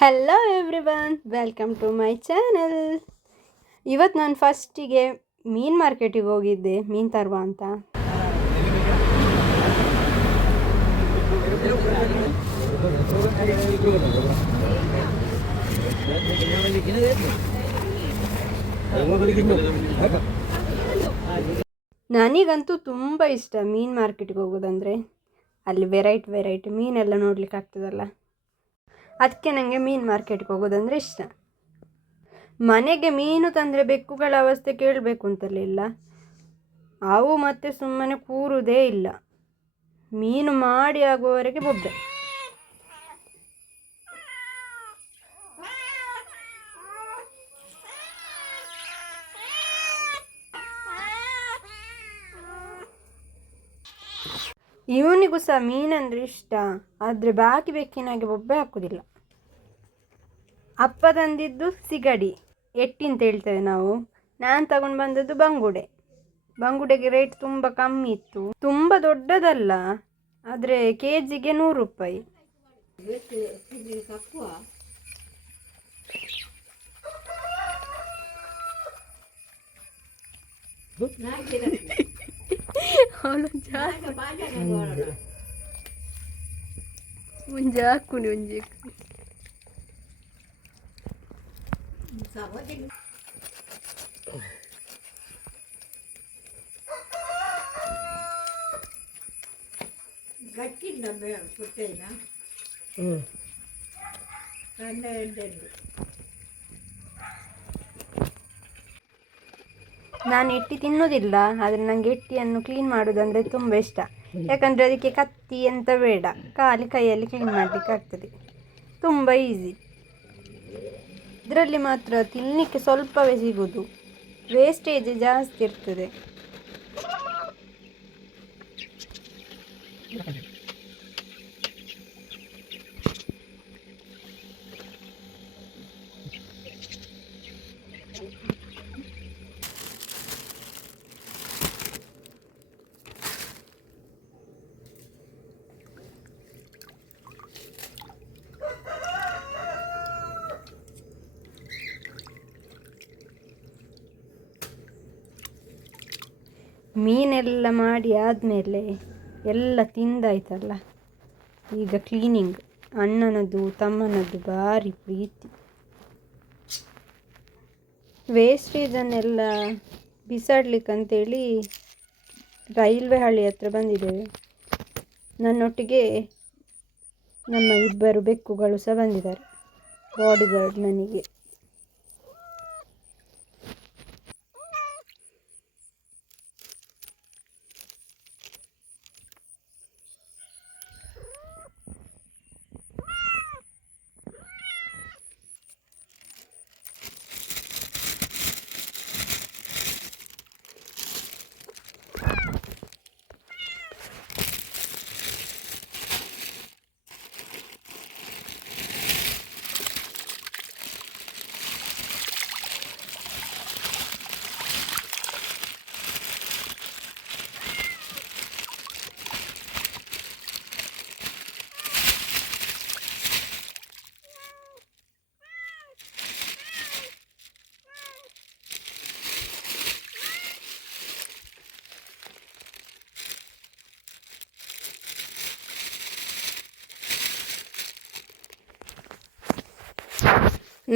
Hello everyone, welcome to my channel. ಇವತ್ತು ನಾನು ಫಸ್ಟಿಗೆ ಮೀನು ಮಾರ್ಕೆಟಿಗೆ ಹೋಗಿದ್ದೆ ಮೀನು ತರುವ ಅಂತ. ನನಗಂತೂ ತುಂಬ ಇಷ್ಟ ಮೀನು ಮಾರ್ಕೆಟಿಗೆ ಹೋಗೋದಂದರೆ. ಅಲ್ಲಿ ವೆರೈಟಿ ಮೀನೆಲ್ಲ ನೋಡ್ಲಿಕ್ಕೆ ಆಗ್ತದಲ್ಲ, ಅದಕ್ಕೆ ನನಗೆ ಮೀನು ಮಾರ್ಕೆಟ್ಗೆ ಹೋಗೋದಂದರೆ ಇಷ್ಟ. ಮನೆಗೆ ಮೀನು ತಂದರೆ ಬೆಕ್ಕುಗಳ ಅವಸ್ಥೆ ಕೇಳಬೇಕು ಅಂತಲಿಲ್ಲ, ಅವು ಮತ್ತೆ ಸುಮ್ಮನೆ ಕೂರುವುದೇ ಇಲ್ಲ. ಮೀನು ಮಾಡಿ ಆಗುವವರೆಗೆ ಬೊಬ್ಬೆ. ಇವನಿಗೂ ಸಹ ಮೀನಂದರೆ ಇಷ್ಟ, ಆದರೆ ಬಾಕಿ ಬೆಕ್ಕಿನಾಗೆ ಬೊಬ್ಬೆ ಹಾಕೋದಿಲ್ಲ. ಅಪ್ಪ ತಂದಿದ್ದು ಸಿಗಡಿ, ಎಟ್ಟಿ ಅಂತ ಹೇಳ್ತೇವೆ ನಾವು. ನಾನು ತಗೊಂಡು ಬಂದದ್ದು ಬಂಗುಡೆಗೆ ರೇಟ್ ತುಂಬ ಕಮ್ಮಿ ಇತ್ತು. ತುಂಬ ದೊಡ್ಡದಲ್ಲ, ಆದರೆ KGಗೆ 100 ರೂಪಾಯಿ. ಮುಂಜೆ ಹಾಕುನಿ ಒಂಜಿ ನಾನು ಎಟ್ಟಿ ತಿನ್ನೋದಿಲ್ಲ, ಆದರೆ ನನಗೆ ಎಟ್ಟಿಯನ್ನು ಕ್ಲೀನ್ ಮಾಡೋದಂದರೆ ತುಂಬ ಇಷ್ಟ. ಯಾಕಂದರೆ ಅದಕ್ಕೆ ಕತ್ತಿ ಎಂತ ಬೇಡ, ಖಾಲಿ ಕೈಯಲ್ಲಿ ಕ್ಲೀನ್ ಮಾಡಲಿಕ್ಕೆ ಆಗ್ತದೆ. ತುಂಬ ಈಸಿ. ಇದರಲ್ಲಿ ಮಾತ್ರ ತಿನ್ನಲಿಕ್ಕೆ ಸ್ವಲ್ಪವೇ ಸಿಗೋದು, ವೇಸ್ಟೇಜ್ ಜಾಸ್ತಿ ಇರ್ತದೆ. ಮೀನೆಲ್ಲ ಮಾಡಿ ಆದಮೇಲೆ ಎಲ್ಲ ತಿಂದಾಯ್ತಲ್ಲ, ಈಗ ಕ್ಲೀನಿಂಗ್. ಅಣ್ಣನದ್ದು ತಮ್ಮನದ್ದು ಭಾರಿ ಪ್ರೀತಿ. ವೇಸ್ಟೇಜನ್ನೆಲ್ಲ ಬಿಸಾಡ್ಲಿಕ್ಕಂತೇಳಿ ರೈಲ್ವೆ ಹಳಿ ಹತ್ರ ಬಂದಿದ್ದೇವೆ. ನನ್ನೊಟ್ಟಿಗೆ ನಮ್ಮ 2 ಬೆಕ್ಕುಗಳು ಸಹ ಬಂದಿದ್ದಾರೆ, ಬಾಡಿಗಾರ್ಡ್ ನನಗೆ.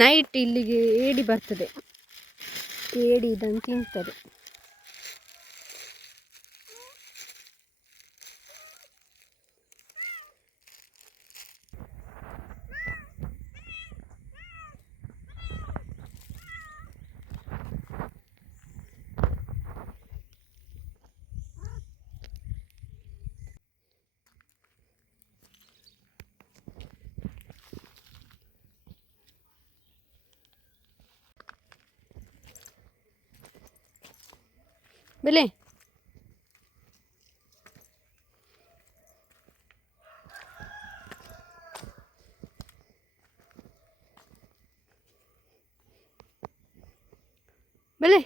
ನೈಟ್ ಇಲ್ಲಿಗೆ ಏಡಿ ಬರ್ತದೆ, ಏಡಿ ಇದನ್ನು ತಿಂತದೆ. ಬೆಲೆ ಬೆಲೆ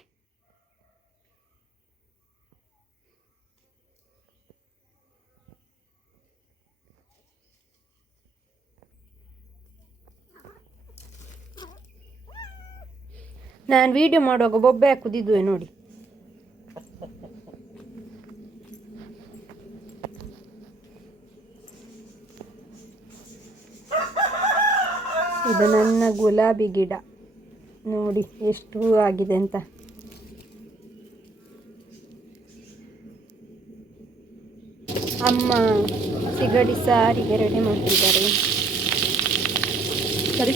ನಾನು ವಿಡಿಯೋ ಮಾಡುವಾಗ ಬೊಬ್ಬೆ ಹಾಕುದಿದ್ದುವೆ ನೋಡಿ. ಇದು ನನ್ನ ಗುಲಾಬಿ ಗಿಡ ನೋಡಿ ಎಷ್ಟು ಹೂ ಆಗಿದೆ ಅಂತ. ಅಮ್ಮ ಸಿಗಡಿ ಸಾರಿಗೆ ರೆಡಿ ಮಾಡ್ತಿದ್ದಾರೆ. ಸರಿ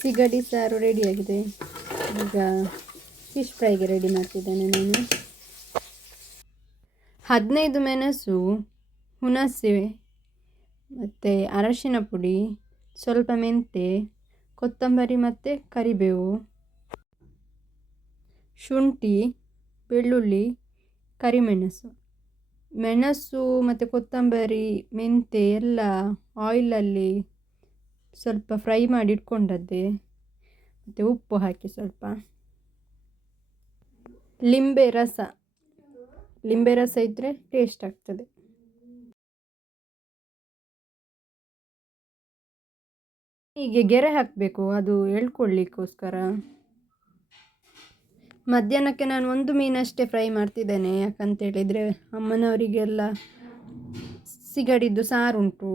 ಸಿಗಡಿ ಸಾರು ರೆಡಿಯಾಗಿದೆ. ಈಗ ಫಿಶ್ ಫ್ರೈಗೆ ರೆಡಿ ಮಾಡ್ತಿದ್ದೇನೆ ನಾನು. 15 ಮೆಣಸು, ಹುಣಸೆ ಮತ್ತು ಅರಶಿನ ಪುಡಿ, ಸ್ವಲ್ಪ ಮೆಂತೆ, ಕೊತ್ತಂಬರಿ ಮತ್ತು ಕರಿಬೇವು, ಶುಂಠಿ, ಬೆಳ್ಳುಳ್ಳಿ, ಕರಿಮೆಣಸು. ಮೆಣಸು ಮತ್ತು ಕೊತ್ತಂಬರಿ, ಮೆಂತೆ ಎಲ್ಲ ಆಯಿಲಲ್ಲಿ ಸ್ವಲ್ಪ ಫ್ರೈ ಮಾಡಿ ಇಟ್ಕೊಂಡದ್ದೆ. ಮತ್ತು ಉಪ್ಪು ಹಾಕಿ ಸ್ವಲ್ಪ ಲಿಂಬೆ ರಸ ಇದ್ದರೆ ಟೇಸ್ಟ್ ಆಗ್ತದೆ. ಹೀಗೆ ಗೆರೆ ಹಾಕಬೇಕು, ಅದು ಎಳ್ಕೊಳ್ಳಿಕ್ಕೋಸ್ಕರ. ಮಧ್ಯಾಹ್ನಕ್ಕೆ ನಾನು ಒಂದು ಮೀನಷ್ಟೇ ಫ್ರೈ ಮಾಡ್ತಿದ್ದೇನೆ. ಯಾಕಂತೇಳಿದರೆ ಅಮ್ಮನವರಿಗೆಲ್ಲ ಸಿಗಡಿದ್ದು ಸಾರುಂಟು,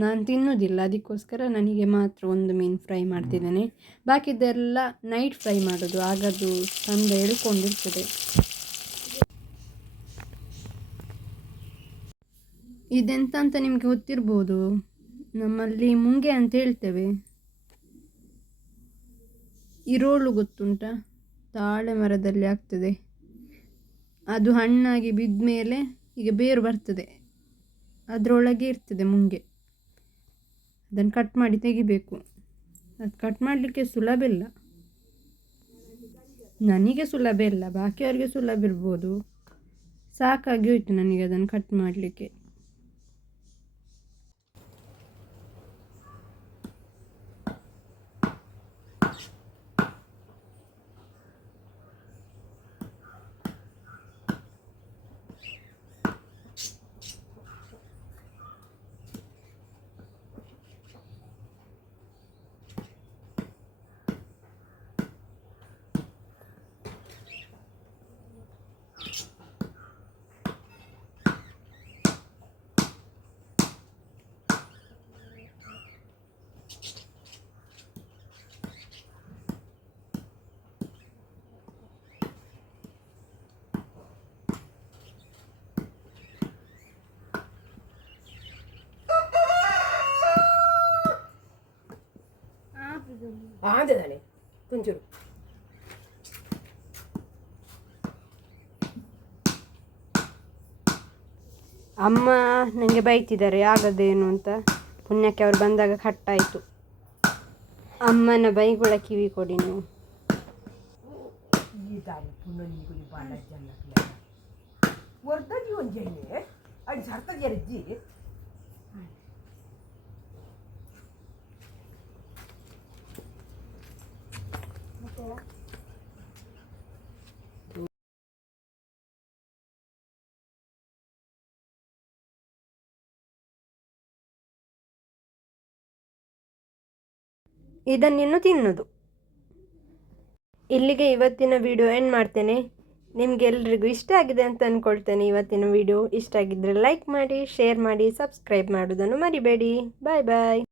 ನಾನು ತಿನ್ನೋದಿಲ್ಲ. ಅದಕ್ಕೋಸ್ಕರ ನನಗೆ ಮಾತ್ರ ಒಂದು ಮೀನು ಫ್ರೈ ಮಾಡ್ತಿದ್ದೇನೆ. ಬಾಕಿದೆಲ್ಲ ನೈಟ್ ಫ್ರೈ ಮಾಡೋದು, ಆಗದು ಚಂದ ಎಳ್ಕೊಂಡಿರ್ತದೆ. ಇದೆಂತ ಅಂತ ನಿಮಗೆ ಗೊತ್ತಿರ್ಬೋದು, ನಮ್ಮಲ್ಲಿ ಮುಂಗೆ ಅಂತ ಹೇಳ್ತೇವೆ. ಇರೋಳು ಗೊತ್ತುಂಟ, ತಾಳೆ ಮರದಲ್ಲಿ ಆಗ್ತದೆ. ಅದು ಹಣ್ಣಾಗಿ ಬಿದ್ದ ಮೇಲೆ ಈಗ ಬೇರು ಬರ್ತದೆ, ಅದರೊಳಗೆ ಇರ್ತದೆ ಮುಂಗೆ. ಅದನ್ನು ಕಟ್ ಮಾಡಿ ತೆಗಿಬೇಕು. ಅದು ಕಟ್ ಮಾಡಲಿಕ್ಕೆ ಸುಲಭ ಇಲ್ಲ, ನನಗೆ ಸುಲಭ ಇಲ್ಲ, ಬಾಕಿಯವರಿಗೆ ಸುಲಭ ಇರ್ಬೋದು. ಸಾಕಾಗಿ ಹೋಯ್ತು ನನಗೆ ಅದನ್ನು ಕಟ್ ಮಾಡಲಿಕ್ಕೆ. ಆಂದದಾನೆ ತುಂಚೂರು ಅಮ್ಮ ನನಗೆ ಬೈತಿದ್ದಾರೆ ಆಗದೇನು ಅಂತ. ಪುಣ್ಯಕ್ಕೆ ಅವ್ರು ಬಂದಾಗ ಕಟ್ಟಾಯಿತು. ಅಮ್ಮನ ಬೈಗುಳ ಕಿವಿ ಕೊಡಿ ನೀವು. वर्धाची म्हणजे आणि सारखं यायची ಇದನ್ನಿನ್ನು ತಿನ್ನೋದು. ಇಲ್ಲಿಗೆ ಇವತ್ತಿನ ವಿಡಿಯೋ ಎಂಡ್ ಮಾಡ್ತೇನೆ. ನಿಮಗೆಲ್ರಿಗೂ ಇಷ್ಟ ಆಗಿದೆ ಅಂತ ಅಂದ್ಕೊಳ್ತೇನೆ. ಇವತ್ತಿನ ವಿಡಿಯೋ ಇಷ್ಟ ಆಗಿದ್ದರೆ ಲೈಕ್ ಮಾಡಿ, ಶೇರ್ ಮಾಡಿ, ಸಬ್ಸ್ಕ್ರೈಬ್ ಮಾಡೋದನ್ನು ಮರಿಬೇಡಿ. ಬಾಯ್ ಬಾಯ್.